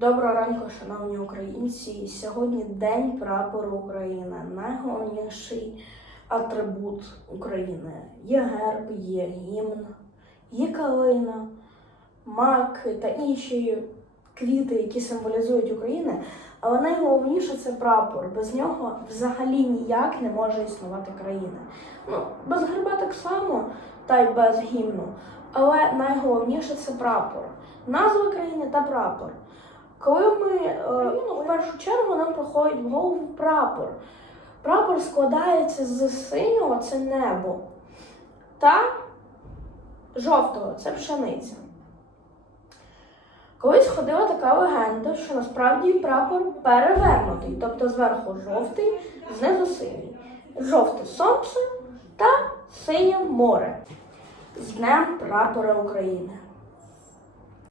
Доброго ранку, шановні українці. Сьогодні День прапору України, найголовніший атрибут України. Є герб, є гімн, є калина, маки та інші квіти, які символізують Україну. Але найголовніше це прапор. Без нього взагалі ніяк не може існувати країна. Ну, без герба так само, та й без гімну. Але найголовніше це прапор. Назва країни та прапор. Коли ми е, в першу чергу нам приходить в голову прапор. Прапор складається з синього це небо та жовтого це пшениця. Колись ходила така легенда, що насправді прапор перевернутий, тобто зверху жовтий, знизу синій. Жовте сонце та синє море. З Днем прапора України.